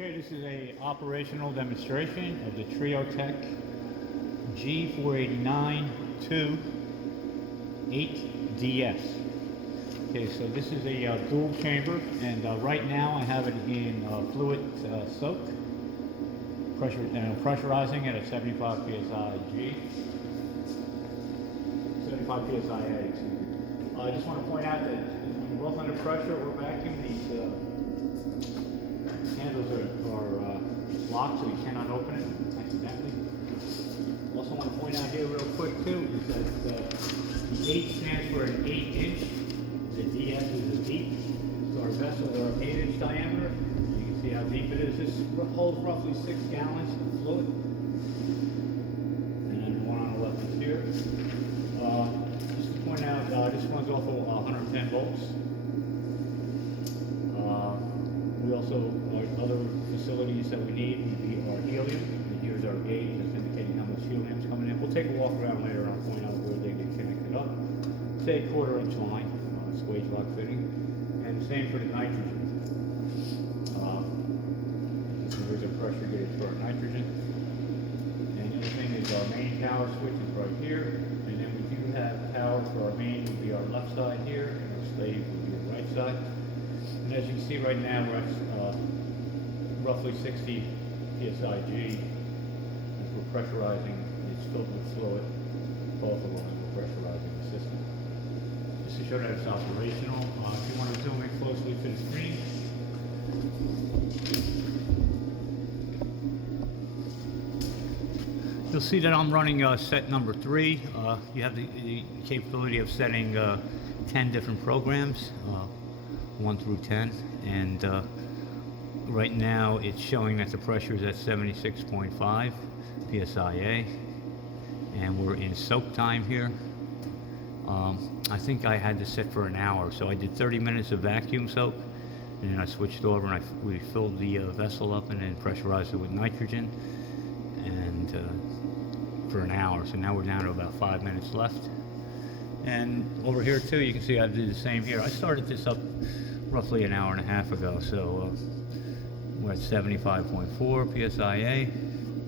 Okay, this is a operational demonstration of the Triotech G489-2 8DS. Okay, so this is a dual chamber, and right now I have it in fluid soak, pressurizing it at 75 psi G, 75 psi A. I just want to point out that when you're both under pressure or vacuum, these handles are locked, so you cannot open it accidentally. Also want to point out here real quick too is that the 8 stands for an 8-inch. The DS is a deep. So our vessels are 8-inch diameter. You can see how deep it is. This holds roughly 6 gallons of fluid. And then one on the left is here. Just to point out, this runs off of 110 volts. We also, other facilities that we need would be our helium. And here's our gauge that's indicating how much helium is coming in. We'll take a walk around later and I'll point out where they get connected up. Say 1/4 inch line, swage lock fitting. And same for the nitrogen. So here's a pressure gauge for our nitrogen. And the other thing is our main power switch is right here. And then we do have power for our main would be our left side here, and our slave would be the right side. And as you can see right now, we're at roughly 60 psi G. As we're pressurizing, it's filled with fluid. Both of them, we're pressurizing the system. Just to show that it's operational, if you want to zoom in closely to the screen, you'll see that I'm running set number 3. You have the capability of setting 10 different programs. 1 through 10, and right now it's showing that the pressure is at 76.5 psia, and we're in soak time here. I think I had this set for an hour, so I did 30 minutes of vacuum soak, and then I switched over and we filled the vessel up and then pressurized it with nitrogen, and for an hour. So now we're down to about 5 minutes left. And over here too, you can see I did the same here. I started this up roughly an hour and a half ago, so we're at 75.4 psia,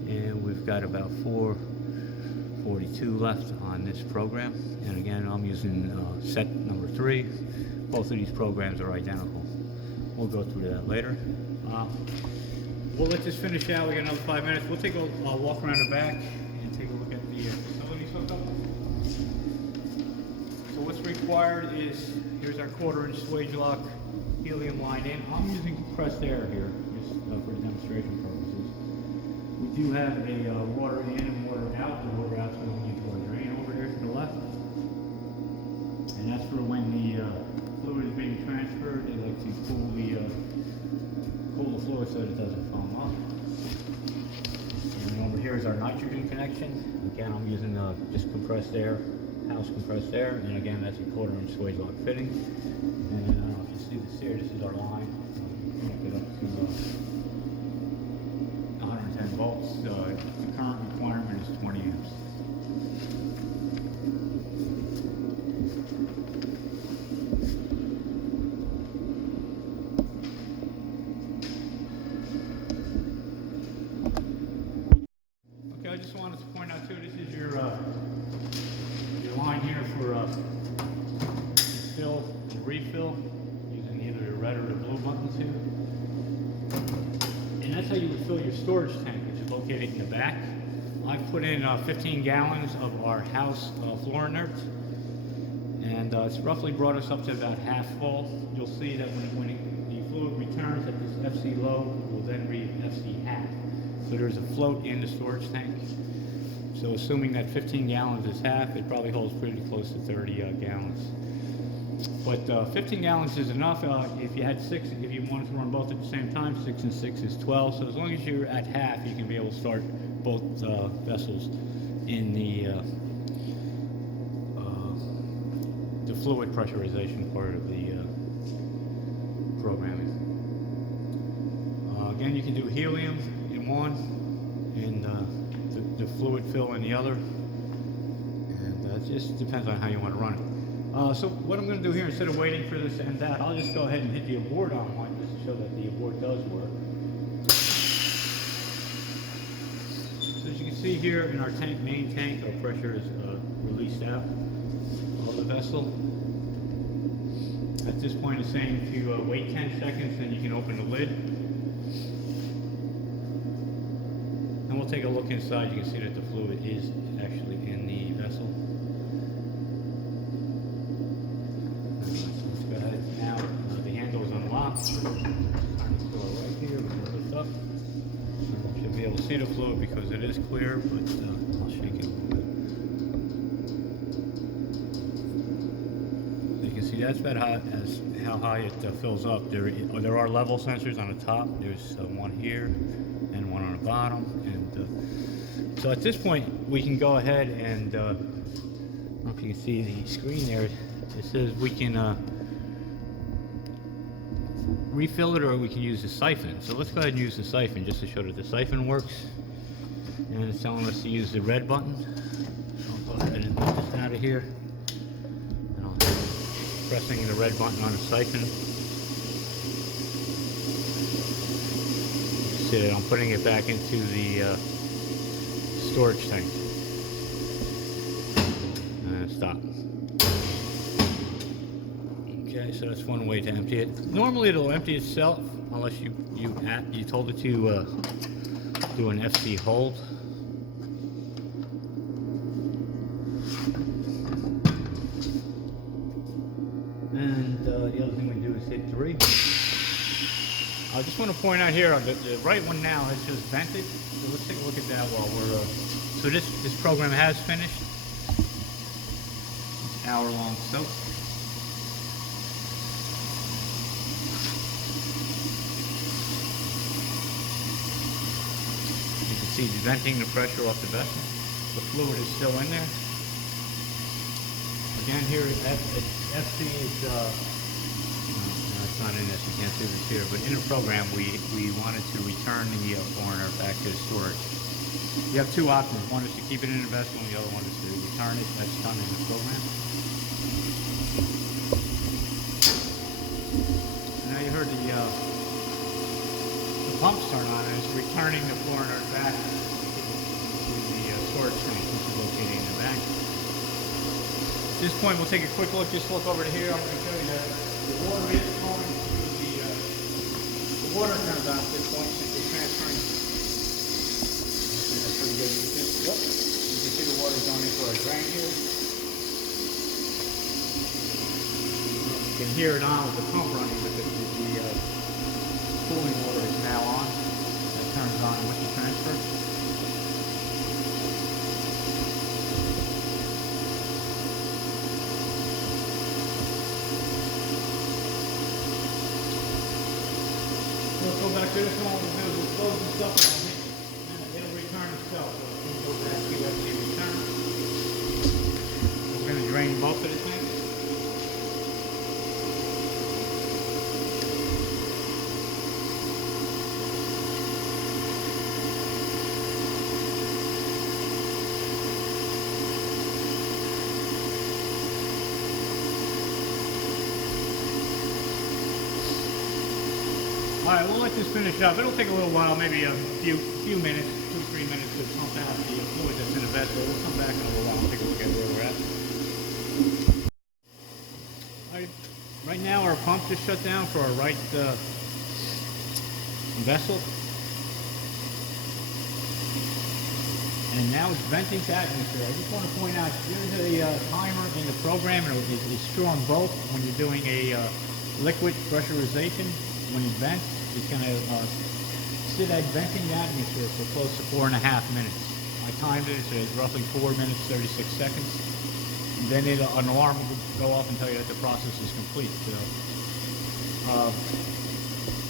and we've got about 442 left on this program. And again, I'm using set number 3. Both of these programs are identical. We'll go through that later. We'll let this finish out. We got another 5 minutes. We'll take a walk around the back and take a look at the facilities hookup. So what's required is, here's our 1/4 inch swage lock helium line in. I'm using compressed air here, just for demonstration purposes. We do have a water in and water out. The water out is going into our drain over here to the left. And that's for when the fluid is being transferred. They like to cool the fluid so that it doesn't foam up. And over here is our nitrogen connection. Again, I'm using just compressed air, house compressed air, and again, that's a 1/4 inch swage lock fitting. And I don't know if you see this here, this is our line. Connect it up to 110 volts. The current requirement is 20 amps. Okay, I just wanted to point out too, this is your line here for fill and refill using either the red or the blue buttons here. And that's how you would fill your storage tank, which is located in the back. I put in 15 gallons of our house floor inert, and it's roughly brought us up to about half full. You'll see that when the fluid returns at this FC low, will then read FC half. So there's a float in the storage tank. So assuming that 15 gallons is half, it probably holds pretty close to 30 gallons. But 15 gallons is enough. If you had 6, if you wanted to run both at the same time, 6 and 6 is 12. So as long as you're at half, you can be able to start both vessels in the fluid pressurization part of the programming. Again, you can do helium in one, and the fluid fill in the other, and it just depends on how you want to run it. So what I'm going to do here, instead of waiting for this to end out, I'll just go ahead and hit the abort on one just to show that the abort does work. you can see here in our tank, main tank, our pressure is released out of the vessel. At this point, it's saying if you wait 10 seconds, then you can open the lid. And we'll take a look inside. You can see that the fluid is actually in the vessel. Let's go ahead now. The handle is unlocked. Turn the door right here. We'll lift up. You should be able to see the fluid because it is clear, but I'll shake it a little bit. You can see that's about how high it fills up. There are level sensors on the top. There's one here and one on the bottom. And so at this point, we can go ahead and, I don't know if you can see the screen there. It says we can refill it, or we can use the siphon. So let's go ahead and use the siphon just to show that the siphon works. And it's telling us to use the red button. I'll go ahead and get this out of here. And I'll pressing the red button on the siphon. You see that I'm putting it back into the storage tank. And stop. Okay, so that's one way to empty it. Normally it'll empty itself unless you told it to do an FC hold. And the other thing we do is hit 3. I just want to point out here, the right one now has just vented. So let's take a look at that while we're... so this program has finished. It's hour-long soak. You can see it's venting the pressure off the vessel. The fluid is still in there. Again, here FC is, no, it's not in this, you can't see this here, but in the program we wanted to return the foreigner back to storage. You have two options. One is to keep it in the vessel and the other one is to return it. That's done in the program. And now you heard the pumps turn on, and it's returning the foreigner back to the storage tank, which is located in the back. At this point, we'll take a quick look. Just look over to here. I'm going to show you that the water is flowing through the water turns on at this point since we're transferring. That's pretty good. You can see the water going into our drain here. You can hear it on with the pump running, but the cooling water is now on. That turns on with the transfer. Let's go back to this one. We'll close this up and it'll return itself. So it can go back to UFC return. We're going to drain most of the tank. Alright, we'll let this finish up. It'll take a little while, maybe a few minutes, 2-3 minutes to pump out the fluid that's in the vessel. We'll come back in a little while and take a look at where we're at. Alright, right now our pump just shut down for our right vessel. And now it's venting to atmosphere. I just want to point out, there's a timer in the program, and it's true on both. When you're doing a liquid pressurization, when you vent, it's going to sit at venting the atmosphere for close to 4.5 minutes. I timed it, so it's roughly 4 minutes, 36 seconds. And then an alarm will go off and tell you that the process is complete. So,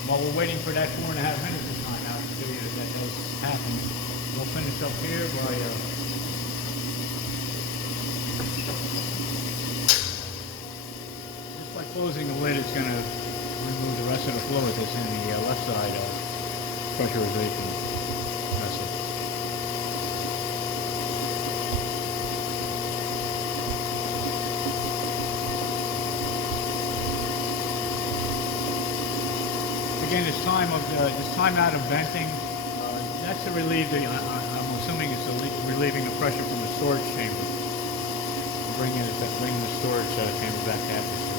while we're waiting for that 4.5 minutes to time out, to show you that does happen, we'll finish up here by just by closing the lid. It's going to remove the rest of the fluid that's in the left side of pressurization vessel. Again, this time out of venting, that's to relieve the, I'm going to assuming it's relieving the pressure from the storage chamber, bringing the storage chamber back to atmosphere.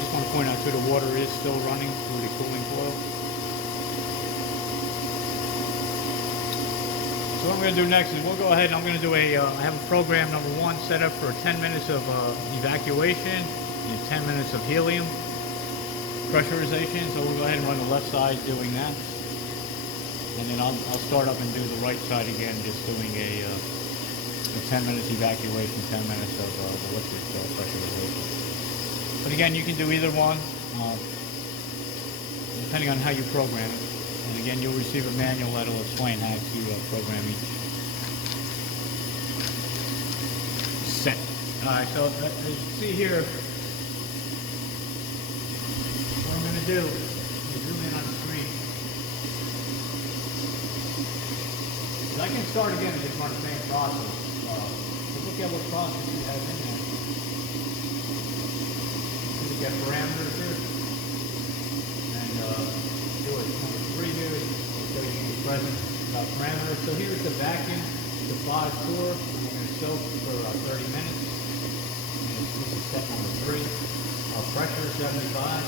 Just want to point out too, the water is still running through the cooling coil. So what I'm going to do next is we'll go ahead and I'm going to do I have a program number 1 set up for 10 minutes of evacuation and 10 minutes of helium pressurization. So we'll go ahead and run the left side doing that. And then I'll start up and do the right side again, just doing a 10 minutes evacuation, 10 minutes of the liquid pressurization. But again, you can do either one, depending on how you program it. And again, you'll receive a manual that'll explain how to program each set. Alright, so as you see here, what I'm going to do is zoom in on the screen. I can start again and just run the same process. So look at what process you have in there. Look at parameters here. And do it number 3 here. I'll show you the present parameters. So here's the vacuum, the 5 tour. I'm going to soak for 30 minutes. And this is set number 3. Our pressure is 75.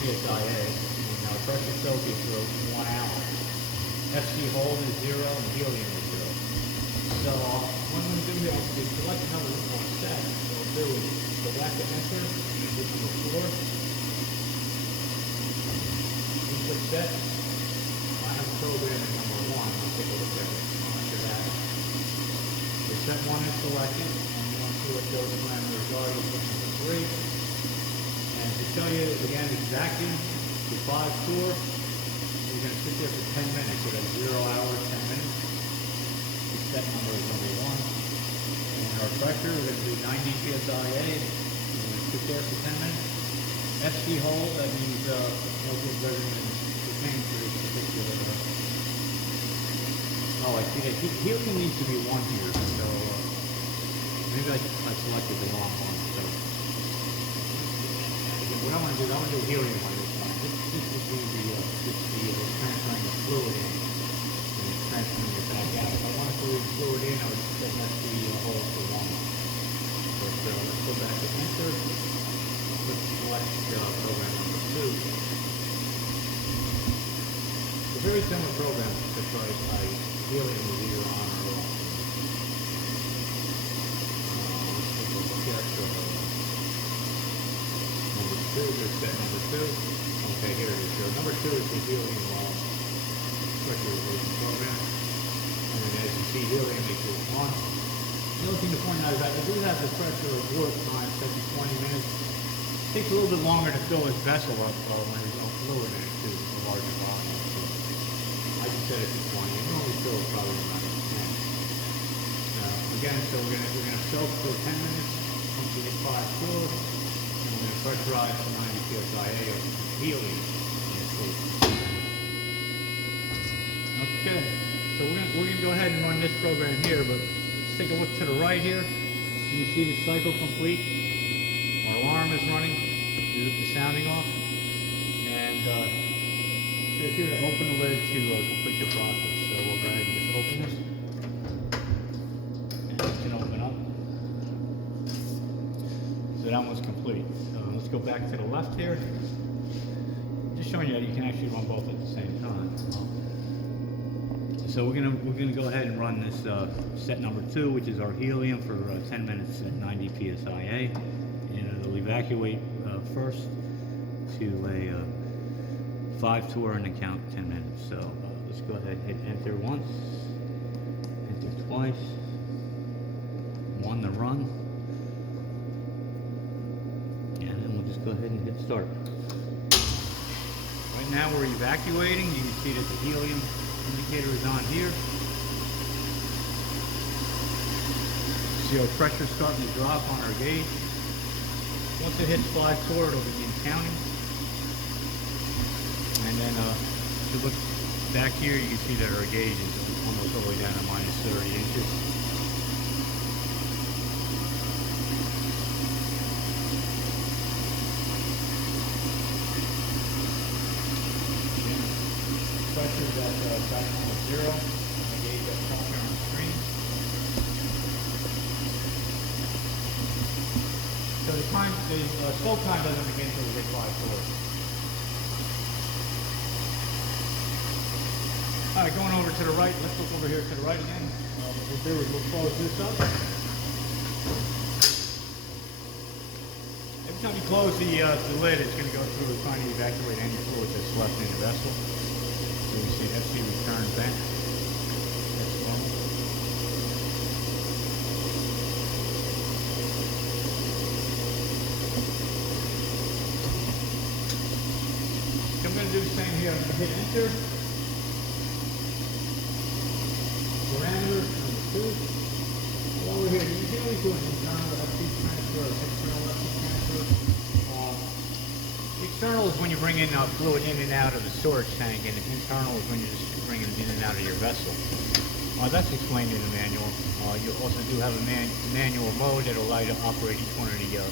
PSIA. And our pressure soak is for 1 hour. FC hold is 0 and helium is 0. So what I'm going to do here is select another one set. What I'll do is go back to enter, and hit number 4. Input set. I have a program in number 1. I'll take a look at it. Monitor that. The set 1 is selected, and you want to see what those parameters are. You put number 3. And to show you again it's vacuum, the 5 tour. You're going to sit there for 10 minutes. So that's 0 hours, 10 minutes. The set number is number 1. And our pressure, we're going to do 90 psia. We're going to sit there for 10 minutes. FC hold, that means no good resonance retained for this particular. Oh, I see that helium needs to be 1 here. So maybe I selected the wrong one. So again, what I want to do is I want to do helium on this one. This would be the transferring the fluid in and transferring it back out. If I wanted to leave fluid in, I would set that the hold for 1. But let's go back to enter. Let's select program number 2. It's a very similar program because helium is either on or off. Let's take a look at number 2. There's set number 2. Okay, here it is. So number 2 is the helium pressurization program. And then as you see, helium equals 1. The other thing to point out is that I do have the pressure of warp time set to 20 minutes. It takes a little bit longer to fill this vessel up when there's no fluid in it too, it's a larger volume. So I can set it to 20. It normally fills probably around 10. Again, so we're gonna soak for 10 minutes. Once we hit 5 tour, and we're gonna pressurize to 90 psia of helium. Okay, so we're gonna go ahead and run this program here, but let's take a look to the right here. You see the cycle complete. Our alarm is running, the sounding off, and it's here to open the lid to complete the process. So we'll go ahead and just open this, and it can open up. So that one's complete. Let's go back to the left here. Just showing you that you can actually run both at the same time. So we're gonna go ahead and run this set number 2, which is our helium for 10 minutes at 90 psia, and it'll evacuate first to a 5 tour and then count 10 minutes. So let's go ahead and hit enter once, enter twice, 1 to run, and then we'll just go ahead and hit start. Right now we're evacuating. You can see that the helium indicator is on here. See our pressure starting to drop on our gauge. Once it hits 5 tour, it'll begin counting. And then if you look back here, you can see that our gauge is almost all the way down to minus 30 inches. pressure that got it on 0. I gave that pressure on the screen. So the slope time doesn't begin until we hit 540. All right, going over to the right. Let's look over here to the right again. What we'll do is we'll close this up. Every time you close the lid, it's going to go through trying to evacuate any fluid that's left in the vessel. So you see FC return vent. That's normal. I'm going to do the same here. I'm going to hit enter. Parameter number 2. Over here, you can always do an internal FC transfer or external FC transfer. External is when you bring in fluid in and out of the storage tank, and internal is when you're just bringing it in and out of your vessel. That's explained in the manual. You also do have a manual mode that will allow you to operate each one of the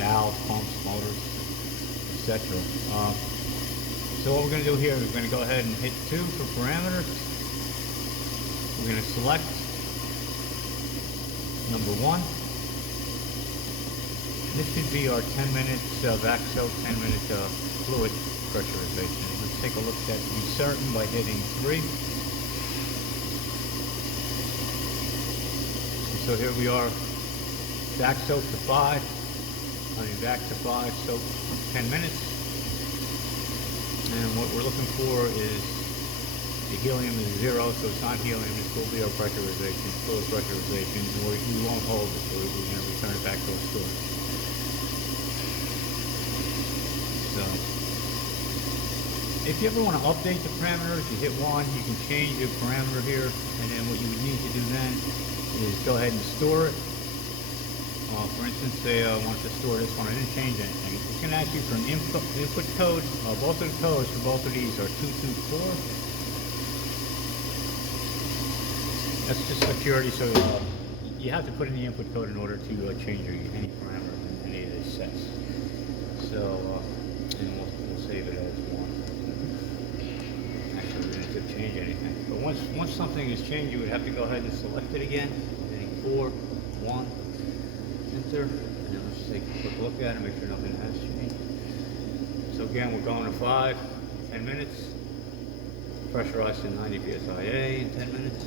valves, pumps, motors, etc. So what we're going to do here is we're going to go ahead and hit 2 for parameters. We're going to select number 1. This should be our 10 minutes vac soak, 10 minute fluid pressurization. Let's take a look at that to be certain by hitting 3. So here we are, vac soak to 5, vac to 5, soak 10 minutes. And what we're looking for is the helium is 0, so it's not helium. This will be our pressurization, fluid pressurization. We won't hold it, so we're going to return it back to our storage. So, if you ever want to update the parameters, you hit 1, you can change your parameter here, and then what you would need to do then is go ahead and store it. For instance, say I want to store this one, I didn't change anything. It's going to ask you for an input code. Both of the codes for both of these are 224. That's just security, so you have to put in the input code in order to change any parameter in any of these sets. So, and we'll save it as 1. Actually, we didn't have to change anything. But once something is changed, you would have to go ahead and select it again. Hitting 4, 1, enter, and then let's just take a quick look at it, make sure nothing has changed. So again, we're going to 5, 10 minutes. Pressurized to 90 psi in 10 minutes.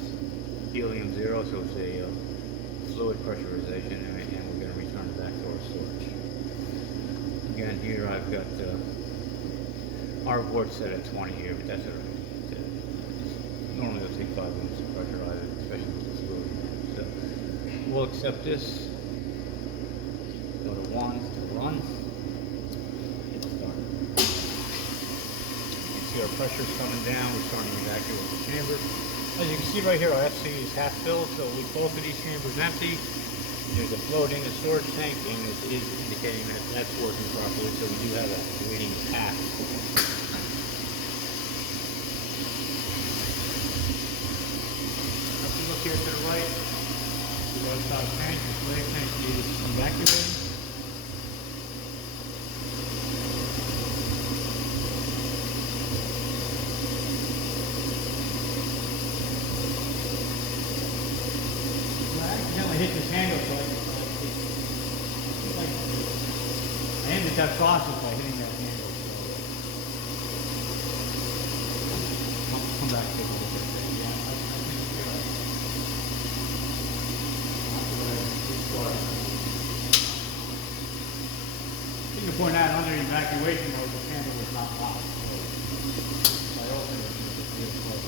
Helium 0, so it's a fluid pressurization, and we're going to return it back to our storage. Again, here I've got our board set at 20 here, but that's alright. Normally it'll take 5 minutes to pressurize it, especially with the fluid. So we'll accept this. Go to 1 to run. Hit start. You can see our pressure's coming down. We're starting to evacuate the chamber. As you can see right here, our FC is half filled, so with both of these chambers empty, there's a float in the storage tank, and it is indicating that that's working properly, so we do have a reading of half. If you look here to the right, the other side of the tank, the slave tank is evacuating. I hit this handle, so I ended that process by hitting that handle. So I'll come back and take a look at that. Yeah, I think to point out, under evacuation mode, the handle was not locked. So I opened it and it was really close.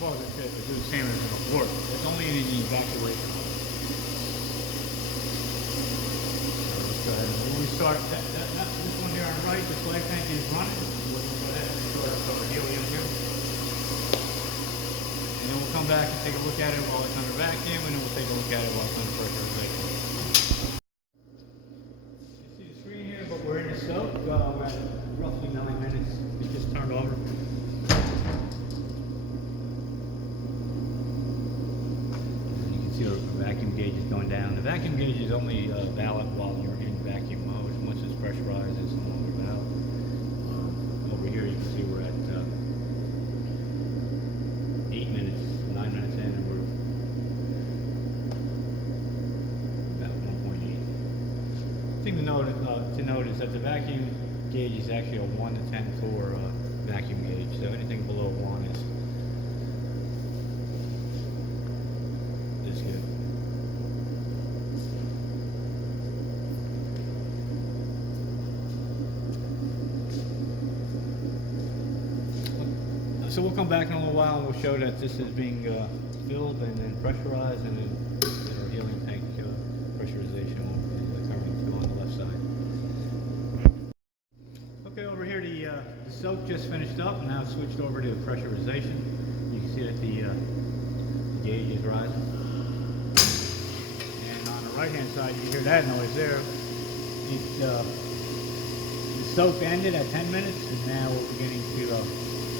Well, as I said, they do the same as an abort. It's only in the evacuation mode. So when we start, this one here on the right, the flag tank is running. We'll go ahead and start our helium here. And then we'll come back and take a look at it while it's under vacuum, and then we'll take a look at it while it's under pressurization. You see the screen here, but we're in the soak. We're at roughly 9 minutes. It just turned over. vacuum gauge is going down. The vacuum gauge is only valid while you're in vacuum mode. Once it's pressurized, it's no longer valid. Over here you can see we're at 8 minutes, 9 minutes in, and we're about 1.8. Thing to note is that the vacuum gauge is actually a 1 to 10 floor vacuum gauge, so anything below 1 is good. So we'll come back in a little while and we'll show that this is being filled and then pressurized, and then our helium tank pressurization will be coming through on the left side. Okay, over here the soak just finished up, and now it's switched over to pressurization. You can see that the gauge is rising. And on the right hand side, you hear that noise there. The soak ended at 10 minutes, and now we're beginning to fill.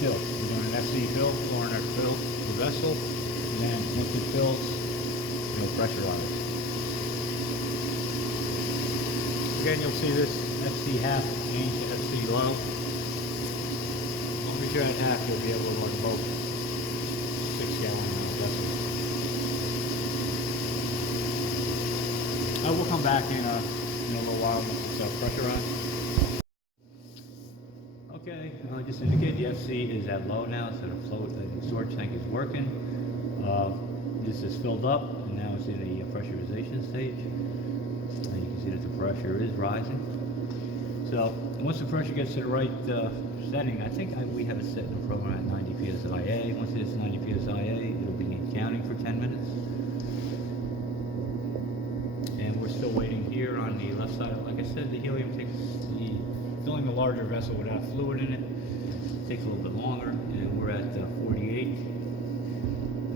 We're doing an FC fill, Chlorinator fill the vessel, and then once it fills, you'll pressurize it. Again, you'll see this FC half change to FC low. Once you're at half, you'll be able to run both 6-gallon vessels. We'll come back in a little while once it's pressurized. Okay, just to indicate the FC is at low now, so the storage tank is working. This is filled up, and now it's in the pressurization stage. And you can see that the pressure is rising. So once the pressure gets to the right setting, I think we have it set in the program at 90 psia. Once it's 90 psia, it'll begin counting for 10 minutes. And we're still waiting here on the left side. Like I said, the helium takes filling the larger vessel without fluid in it takes a little bit longer, and we're at 48.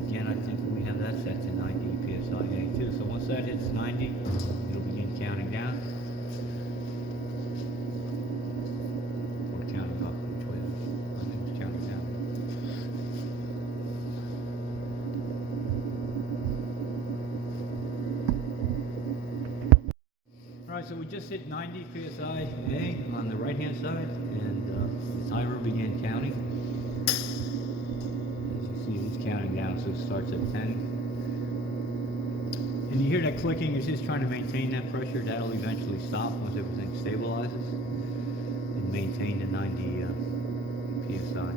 Again, I think we have that set to 90 psia too. So once that hits 90, it'll begin counting down. Or counting up, which way? I think it's counting down. Alright, so we just hit 90 psia on the right hand side, and the timer began counting. As you see, it's counting down, so it starts at 10. And you hear that clicking, it's just trying to maintain that pressure. That'll eventually stop once everything stabilizes and maintain the 90 psi.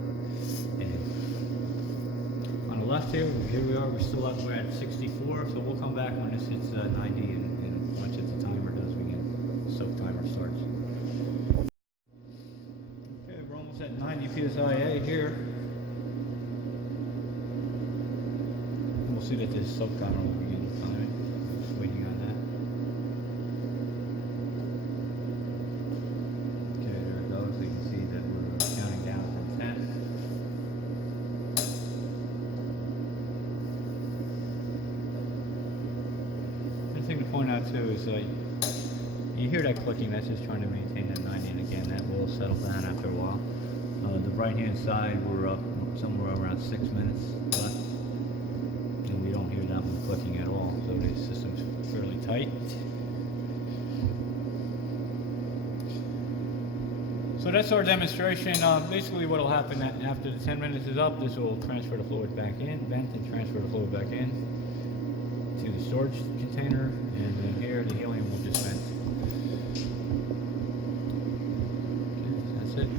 And on the left here we are, we're at 64, so we'll come back when this hits 90, and once the timer does begin, the soak timer starts. Okay, we're almost at 90 psia here. And we'll see that this soak timer will begin timing. Just waiting on that. Okay, there it goes. So you can see that we're counting down from 10. The thing to point out too is you hear that clicking, that's just trying to maintain that 90, and again, that will settle down after a while. The right-hand side, we're up somewhere around 6 minutes left, and we don't hear that one clicking at all, so the system's fairly tight. So that's our demonstration. Basically what will happen after the 10 minutes is up, this will transfer the fluid back in, vent and transfer the fluid back in to the storage container, and then here the helium will just vent. Okay, that's it.